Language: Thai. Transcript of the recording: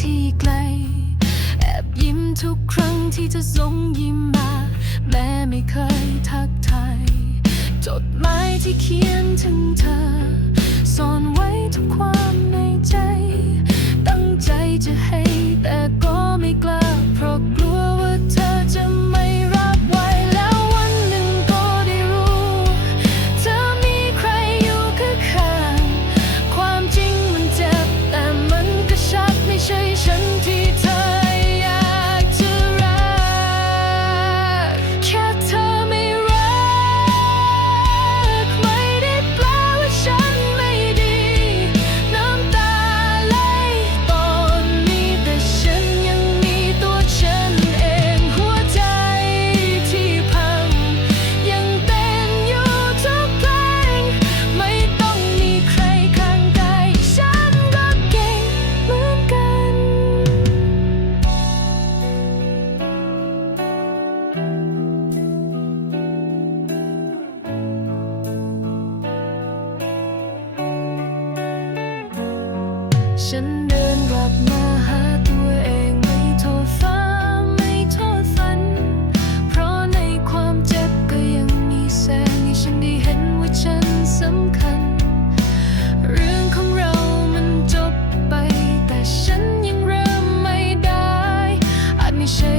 ที่ไกล แอบยิ้มทุกครั้งที่จะส่งยิ้มมา แม่ไม่เคยทักทายจดหมายที่เขียนถึงเธอซ่อน ฉันเดินกลับมาหาตัวเองไม่โทษฟ้าไม่โทษฝนเพราะในความเจ็บก็ยังมีแสงให้ฉันได้เห็นว่าฉันสำคัญ เรื่องของเรามันจบไป แต่ฉันยังเริ่มไม่ได้ อาไม่ใช่